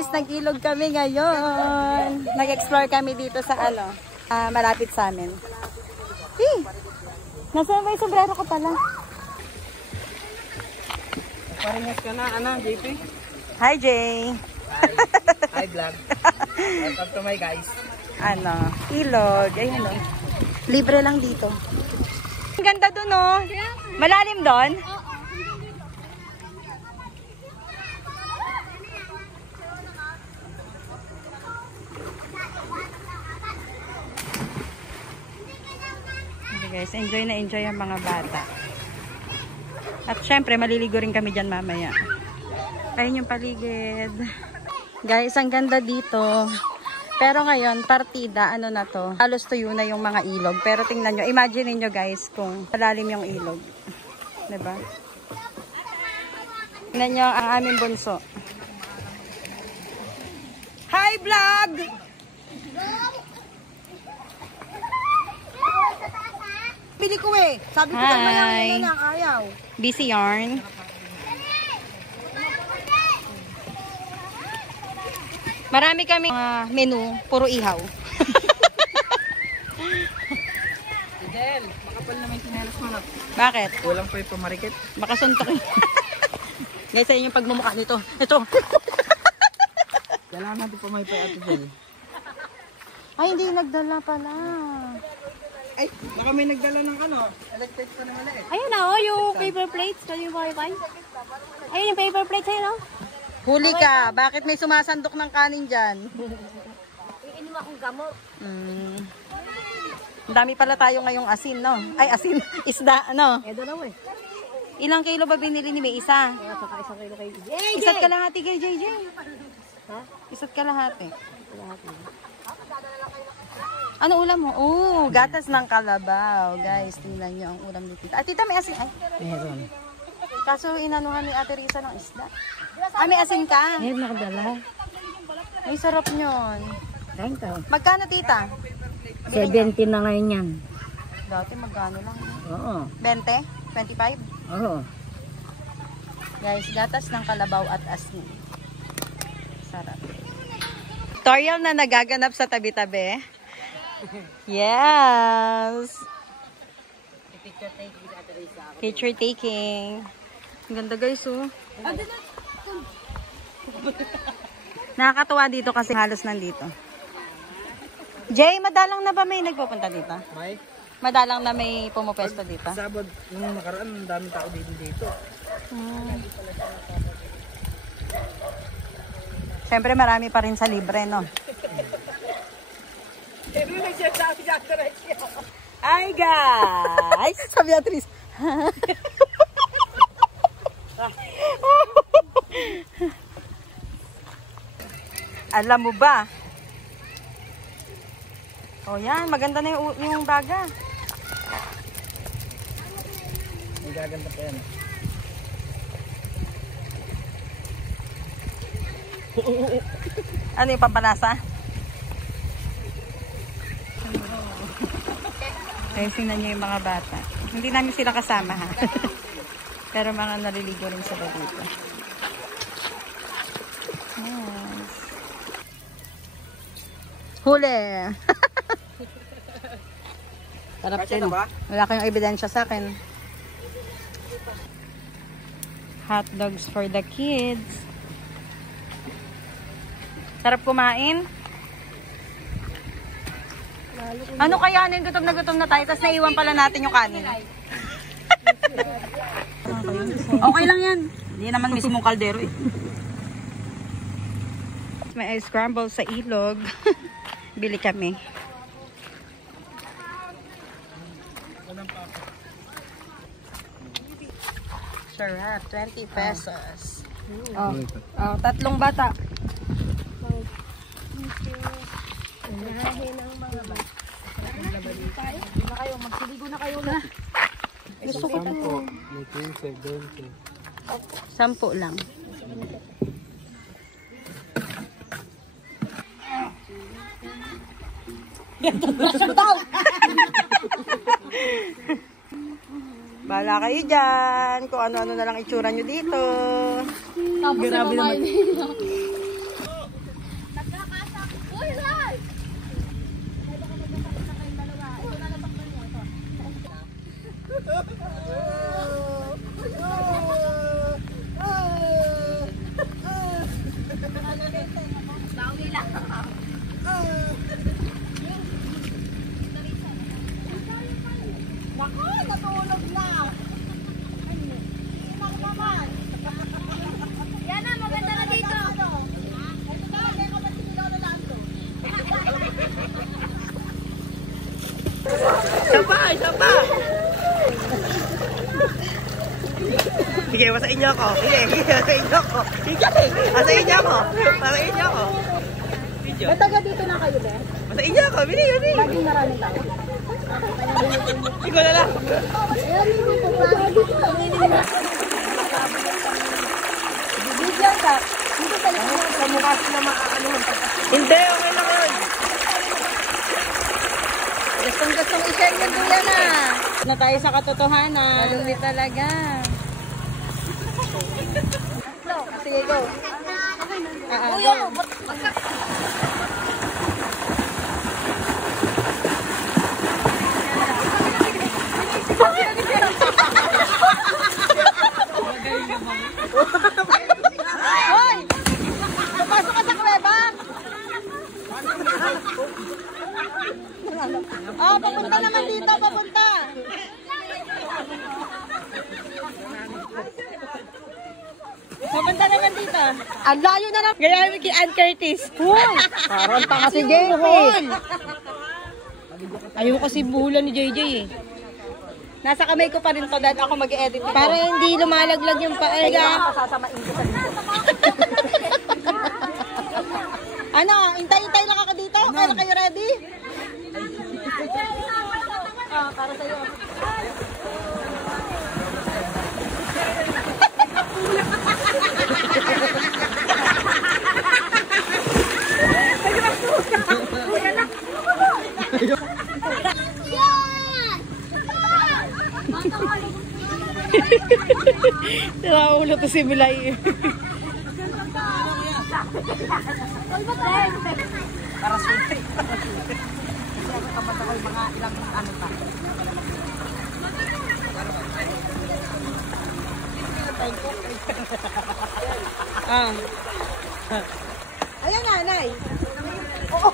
guys, nag-ilog kami ngayon. Nag-explore kami dito sa malapit sa amin. Nasaan ba yung sombrero ko pala? Paringas ka na, JP. Hi, Jay. Hi, vlog. Welcome to my guys. Ilog. Ayun, no. Libre lang dito. Ang ganda dun, no? Malalim doon? Guys, enjoy na enjoy ang mga bata. At syempre, maliligo rin kami dyan mamaya. Ayun yung paligid. Guys, ang ganda dito. Pero ngayon, partida, na to? Halos tuyo na yung mga ilog. Pero tingnan nyo, imagine nyo guys kung malalim yung ilog. Diba? Tingnan nyo ang aming bunso. Hi, vlog! Pili ko eh. Sabi ko lang mayaman na ayaw. Busy yarn. Marami kami menu, puro ihaw. Fidel, makapal naman yung sinelas mo na. Bakit? Walang pa yung pamarikit. Makasuntok eh. Guys, ayun yung pagmumukha nito. Ito. Kailangan natin pa may pa-Fidel. Ay, hindi nagdala pala. Ay, baka may nagdala ng electric pa na maliit. Ayun na, yung paper plates. Kaya yung wifi. Ayun yung paper plates, ayun, Huli ka. Bakit may sumasandok ng kanin dyan? Iinom akong gamot. Ang dami pala tayo ngayong asin, no? Ay, asin. Isda, no? Dalawa eh. Ilang kilo ba binili ni May? Isa? Kaya saka isang kilo kayo. Isa't kalahati kay JJ. Ha? Isa't kalahati. Ano ulam mo? Oh, gatas ng kalabaw. Guys, tingnan nyo ang ulam ni Tita. Ah, Tita, may asin. Ay, Meron. kaso inanuhan ni Ate Risa ng isda. Ah, may asin ka? Meron ako dala. Ay, sarap nyon. Thank you. Magkano, Tita? 70 na ngayon yan. Dati magkano lang. Oo. 20? 25? Oo. Guys, gatas ng kalabaw at asin. Sarap. Tutorial na nagaganap sa tabi-tabi. Yes! Picture taking. Ang ganda guys, oh. Nakakatuwa dito kasi halos nandito. Jay, madalang na ba may nagpupunta dito? May? Madalang na may pumupesto dito? Sabad, nung nakaraan, ang daming tao dito. Siyempre marami pa rin sa libre, no? Hi guys! Sa Beatrice. Alam mo ba? Oh yan, maganda na yung baga. May gaganda pa yan. Ano yung pampalasa? Ayun, tingnan niyo yung mga bata. Hindi namin sila kasama ha. Pero mga naliligo rin sila dito. Yes. Huli! Sarap din. Wala kayong ebidensya sa akin. Hot dogs for the kids. Sarap kumain. Ano kaya gutom na tayo, tapos naiwan pala natin yung kanin. Okay lang yan. Hindi naman mismong kaldero eh. May scramble sa ilog. Bili kami. Sarap, 20 pesos. Oh, tatlong bata. Unahin ang mga bata. Hindi na kayo, magsiligo na kayo na. Gusto ko po. 10 lang. Bahala kayo dyan. Kung ano-ano na lang itsura nyo dito. Tapos grabe naman. Sige, masain niyo ako. Sige, masain niyo ako. Sige, masain niyo ako. Masain niyo ako. Video. Ba't taga dito na kayo, be? Masain niyo ako. Bili, bili. Laging maraming tao. Sige na lang. Bibigyan ka. Dito sa likod. Sa mukha sila maaanuhan. Hindi, okay lang yun. Gustong i-share niyo kuya na tayo sa katotohanan. Hindi talaga. Sige, go. Kuya, hoy! Papasok ka sa kuweba! Oh, papunta naman dito, papunta! Papunta naman dito. Ang layo na lang. Ganyan kay Ann Curtis. Uy! Parang tanga si JJ. Ayaw kasi buhulan ni JJ eh. Nasa kamay ko pa rin to dahil ako mag-edit ito. Para hindi lumalaglag yung paega. Pasasamain ko sa dito. Ano? Hintay-hintay lang ako dito. Kaya kayo ready? Para sa'yo. Nakaulo to si Milay. Para siyempre. Kasi kapag ako yung mga ilang ano pa. Ah. Ayan na, Nay. Oo.